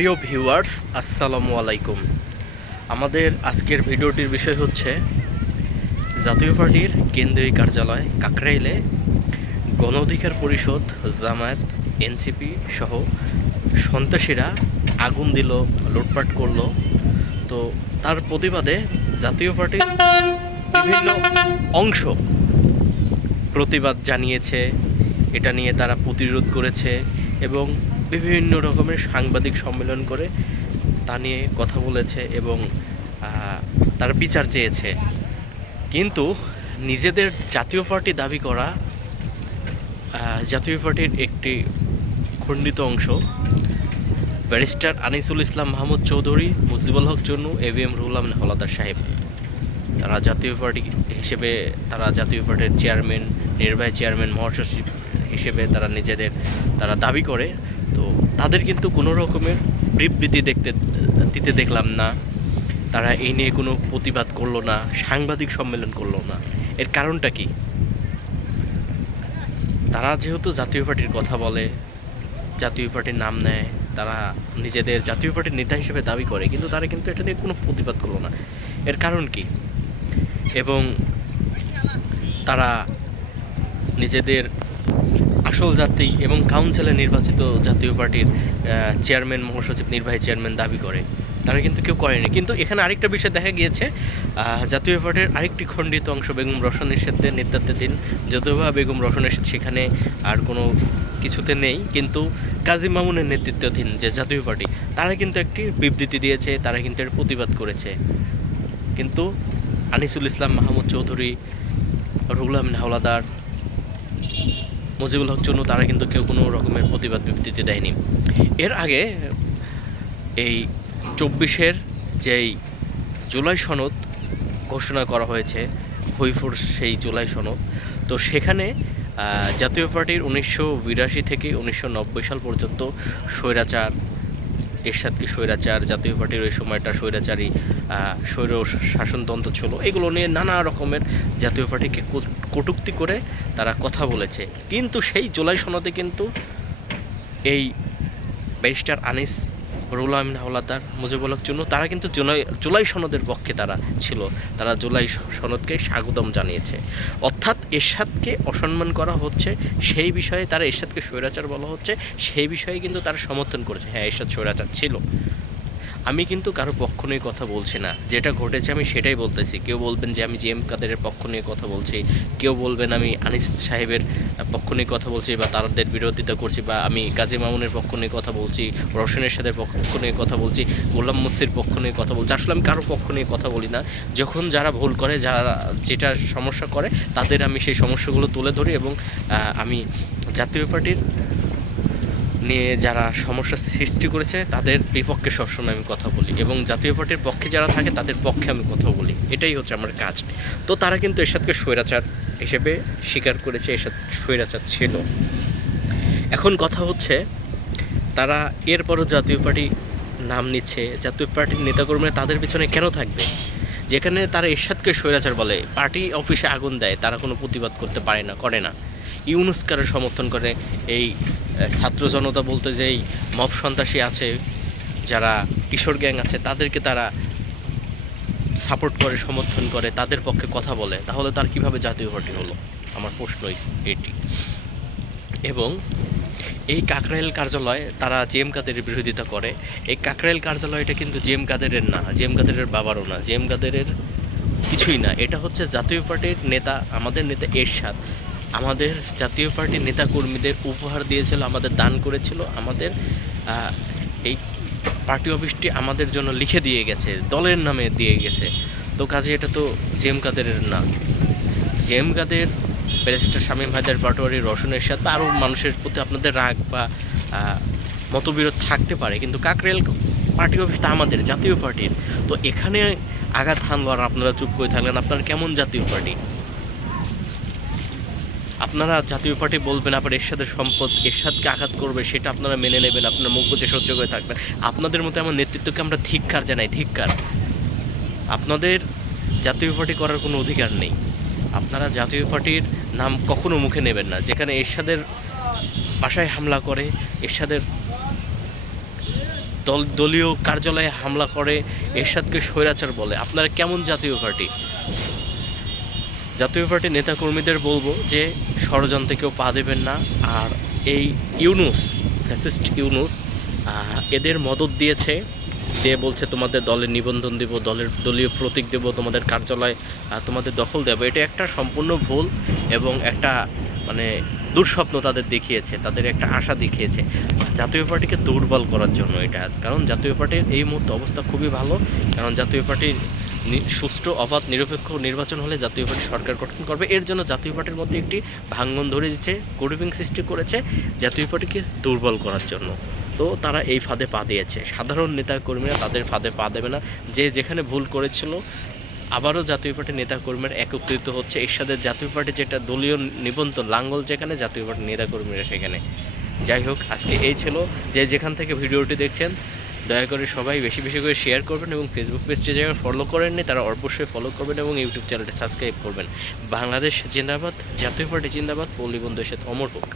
প্রিয় ভিউয়ার্স, আসসালামু আলাইকুম। আমাদের আজকের ভিডিওটির বিষয় হচ্ছে, জাতীয় পার্টির কেন্দ্রীয় কার্যালয় কাকরাইলে গণ অধিকার পরিষদ, জামায়াত, এনসিপি সহ সন্ত্রাসীরা আগুন দিল, লুটপাট করল। তো তার প্রতিবাদে জাতীয় পার্টির বিভিন্ন অংশ প্রতিবাদ জানিয়েছে। এটা নিয়ে তারা প্রতিরোধ করেছে। এবং বিভিন্ন রকমের সাংবাদিক সম্মেলন করে তা নিয়ে কথা বলেছে এবং তার বিচার চেয়েছে। কিন্তু নিজেদের জাতীয় পার্টি দাবি করা জাতীয় পার্টির একটি খণ্ডিত অংশ, barrister Anisul Islam Mahmud Chowdhury, Mujibul Haq Jannu A B M Ruhul Amin, Howlader সাহেব। তারা জাতীয় পার্টি হিসেবে তারা জাতীয় পার্টির চেয়ারম্যান, নির্বাহী চেয়ারম্যান, মহাসচিব হিসেবে তারা নিজেদের, তারা দাবি করে। তো তাদের কিন্তু কোনো রকমের বিবৃতি দেখতে, দিতে দেখলাম না। তারা এই নিয়ে কোনো প্রতিবাদ করল না, সাংবাদিক সম্মেলন করল না। এর কারণটা কি? তারা যেহেতু জাতীয় পার্টির কথা বলে, জাতীয় পার্টির নাম নেয়, তারা নিজেদের জাতীয় পার্টির নেতা হিসেবে দাবি করে, কিন্তু তারা কিন্তু এটা নিয়ে কোনো প্রতিবাদ করল না। এর কারণ কি? এবং তারা নিজেদের আসল জাতি এবং কাউন্সিলে নির্বাচিত জাতীয় পার্টির চেয়ারম্যান মহাসচিব, নির্বাহী চেয়ারম্যান দাবি করে। তারা কিন্তু কেউ করেনি। কিন্তু এখানে আরেকটা বিষয় দেখা গিয়েছে জাতীয় পার্টির আরেকটি খণ্ডিত অংশ, বেগম রসন এরশাদের নেতৃত্বাধীন যদিওবা বেগম রসন এরশাদ সেখানে আর কোনো কিছুতে নেই, কিন্তু কাজী মামুনের নেতৃত্বাধীন যে জাতীয় পার্টি, তারা কিন্তু একটি বিবৃতি দিয়েছে, তারা কিন্তু এর প্রতিবাদ করেছে। কিন্তু আনিসুল ইসলাম মাহমুদ চৌধুরী, রুহুল আমিন হাওলাদার মুজিবুল হক চুনু, তারা কিন্তু কেউ কোনো রকমের প্রতিবাদ বিবৃতি দেয়নি। এর আগে এই চব্বিশের যেই জুলাই সনদ ঘোষণা করা হয়েছে হইফুর সেই জুলাই সনদ, তো সেখানে জাতীয় পার্টির উনিশশো বিরাশি থেকে উনিশশো নব্বই সাল পর্যন্ত স্বৈরাচার এরশাদকে স্বৈরাচার? জাতীয় পার্টির ওই সময়টা স্বৈরাচারী স্বৈর শাসনতন্ত্র ছিল। এগুলো নিয়ে নানা রকমের জাতীয় পার্টিকে কটূক্তি করে তারা কথা বলেছে। কিন্তু সেই জুলাই সনদে কিন্তু এই ব্যারিস্টার আনিস রুল আমিন হাওলাদার মুজিবুল হক চুনু, তারা কিন্তু জুলাই জুলাই সনদের পক্ষে তারা ছিল। তারা জুলাই সনদকে স্বাগতম জানিয়েছে। অর্থাৎ এরশাদকে অসম্মান করা হচ্ছে, সেই বিষয়ে তারা এরশাদকে স্বৈরাচার বলা হচ্ছে, সেই বিষয়ে কিন্তু তারা সমর্থন করেছে। হ্যাঁ এরশাদ স্বৈরাচার ছিল। আমি কিন্তু কারও পক্ষ নিয়ে কথা বলছি না। যেটা ঘটেছে আমি সেটাই বলতেছি। কেউ বলবেন যে আমি জি এম কাদেরের পক্ষ নিয়ে কথা বলছি। কেউ বলবেন আমি আনিস সাহেবের পক্ষ নিয়ে কথা বলছি বা তাদের বিরোধিতা করছি বা আমি কাজী মামুনের পক্ষ নিয়ে কথা বলছি রোশনের সাথে পক্ষ নিয়ে কথা বলছি, গোলাম মুসির পক্ষ নিয়ে কথা বলছি। আসলে আমি কারও পক্ষ নিয়ে কথা বলি না। যখন যারা ভুল করে, যারা যেটা সমস্যা করে, তাদের আমি সেই সমস্যাগুলো তুলে ধরি এবং আমি জাতীয় পার্টির নিয়ে যারা সমস্যা সৃষ্টি করেছে, তাদের বিপক্ষে সবসময় আমি কথা বলি এবং জাতীয় পার্টির পক্ষে যারা থাকে, তাদের পক্ষে আমি কথা বলি। এটাই হচ্ছে আমার কাজ। তো তারা কিন্তু এরশাদকে স্বৈরাচার হিসেবে স্বীকার করেছে, এরশাদ স্বৈরাচার ছিল। এখন কথা হচ্ছে, তারা এরপরও জাতীয় পার্টি নাম নিচ্ছে, জাতীয় পার্টির নেতাকর্মীরা তাদের পিছনে কেন থাকবে? যেখানে তারা এরশাদকে স্বৈরাচার বলে, পার্টি অফিসে আগুন দেয়, তারা কোনো প্রতিবাদ করতে পারে না, করে না। ইউনুস্কারের সমর্থন করে, এই ছাত্র জনতা বলতে যেই মব সন্ত্রাসী আছে, যারা কিশোর গ্যাং আছে, তাদেরকে তারা সাপোর্ট করে, সমর্থন করে, তাদের পক্ষে কথা বলে। তাহলে তার কীভাবে জাতীয় পার্টি হলো? আমার প্রশ্নই এটি। এবং এই কাকরাইল কার্যালয়, তারা জেএম কাদেরের বিরোধিতা করে। এই কাকরাইল কার্যালয়টা কিন্তু জেএম কাদেরের না জেএম কাদেরের বাবারও না জেএম কাদেরের কিছুই না। এটা হচ্ছে জাতীয় পার্টির নেতা, আমাদের নেতা এরশাদ। আমাদের জাতীয় পার্টির নেতা কর্মীদের উপহার দিয়েছিল, আমাদের দান করেছিল, আমাদের এই পার্টি অফিসটি আমাদের জন্য লিখে দিয়ে গেছে, দলের নামে দিয়ে গেছে। তো কাজে এটা তো জেএম কাদেরের না। জেএম কাদের, ব্যারিস্টার শামীম হাজার পাটোয়ারি রসন সাথে আরও মানুষের প্রতি আপনাদের রাগ বা মতবিরোধ থাকতে পারে, কিন্তু কাকরেল পার্টি অফিসটা আমাদের, জাতীয় পার্টির। তো এখানে আঘাত হানলো আর আপনারা চুপ করে থাকলেন, আপনারা কেমন জাতীয় পার্টি? আপনারা জাতীয় পার্টি বলবেন, আবার এরশাদের সম্পদ, এরশাদকে আঘাত করবে, সেটা আপনারা মেনে নেবেন, আপনার মুখ বুঝে সহ্য করে থাকবেন। আপনাদের মতো আমার নেতৃত্বকে আমরা ধিক্কার জানাই, ধিক্কার। আপনাদের জাতীয় পার্টি করার কোনো অধিকার নেই। আপনারা জাতীয় পার্টির নাম কখনো মুখে নেবেন না। যেখানে এরশাদের বাসায় হামলা করে, এরশাদের দল, দলীয় কার্যালয়ে হামলা করে, এরশাদকে স্বৈরাচার বলে। আপনারা কেমন জাতীয় পার্টি? জাতীয় পার্টির নেতাকর্মীদের বলব যে ষড়যন্ত্রে কেউ পা দেবেন না। আর এই ইউনুস, ফ্যাসিস্ট ইউনুস এদের মদত দিয়েছে। দিয়ে বলছে, তোমাদের দলের নিবন্ধন দেব, দলের দলীয় প্রতীক দেব, তোমাদের কার্যালয় তোমাদের দখল দেবো। এটা একটা সম্পূর্ণ ভুল এবং একটা মানে দুঃস্বপ্ন তাদের দেখিয়েছে, তাদের একটা আশা দেখিয়েছে। জাতীয় পার্টিকে দুর্বল করার জন্য এটা, কারণ জাতীয় পার্টির এই মুহূর্তে অবস্থা খুবই ভালো, কারণ জাতীয় পার্টির সুষ্ঠু, অবাধ, নিরপেক্ষ নির্বাচন হলে জাতীয় পার্টি সরকার গঠন করবে। এর জন্য জাতীয় পার্টির মধ্যে একটি ভাঙ্গন ধরে দিচ্ছে গ্রুপিং সৃষ্টি করেছে, জাতীয় পার্টিকে দুর্বল করার জন্য। তো তারা এই ফাঁদে পা দিয়েছে। সাধারণ নেতা কর্মীরা তাদের ফাঁদে পা দেবে না। যে যেখানে ভুল করেছিল আবারও জাতীয় পার্টির নেতাকর্মীরা একত্রিত হচ্ছে। এর সাথে জাতীয় পার্টি যেটা দলীয় নিবন্ধন লাঙ্গল যেখানে, জাতীয় পার্টির নেতাকর্মীরা সেখানে। যাই হোক, আজকে এই ছিল। যে যেখান থেকে ভিডিওটি দেখছেন, দয়া করে সবাই বেশি বেশি করে শেয়ার করবেন এবং ফেসবুক পেজটি যারা ফলো করেননি, তারা অবশ্যই ফলো করবেন এবং ইউটিউব চ্যানেলটি সাবস্ক্রাইব করবেন। বাংলাদেশ জিন্দাবাদ, জাতীয় পার্টি জিন্দাবাদ, পল্লী বন্ধুর সাথে অমর হোক।